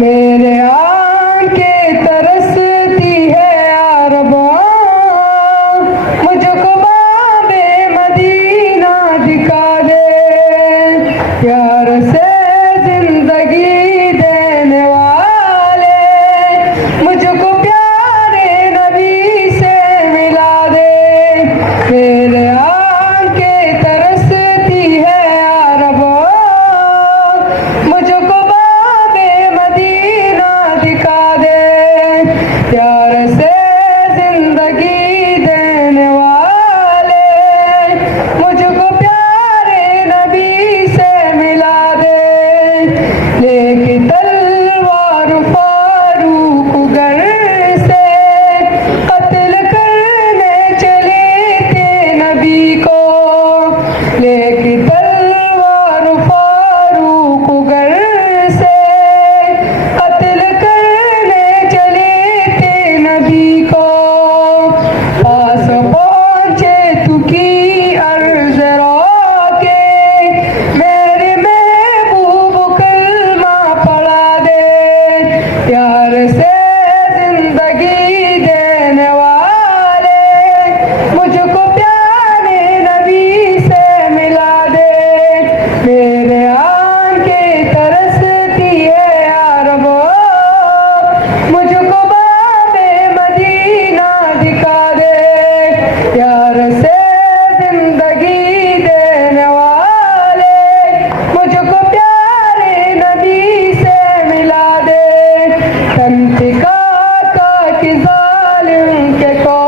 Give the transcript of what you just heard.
मेरे आंखें तरसती है अरबा मुझको बाबे मदीना दिखा दे प्यार से जिंदगी देने वाले मुझको प्यारे नबी से मिला दे मेरे आंखें तरसती है अरबा मुझको बाबे मदीना दिखा दे प्यार से जिंदगी देने वाले मुझको प्यारे नबी से मिला दे लेके तलवार फारूक घर से कत्ल करने चले थे नबी को लेके तलवार फारूक घर से कत्ल करने चले थे नबी को पास पहुंचे तू की अर्ज रोके मेरे महबूब कलमा पढ़ा दे प्यार से जिंदगी देने वाले मुझको प्यारे नबी से मिला दे मेरे आंखें तरसती है अरबो मुझको बाबे मदीना दिखा दे प्यार से जिंदगी देने वाले मुझको प्यारे नबी से मिला दे तंतिका का कि जालिम के को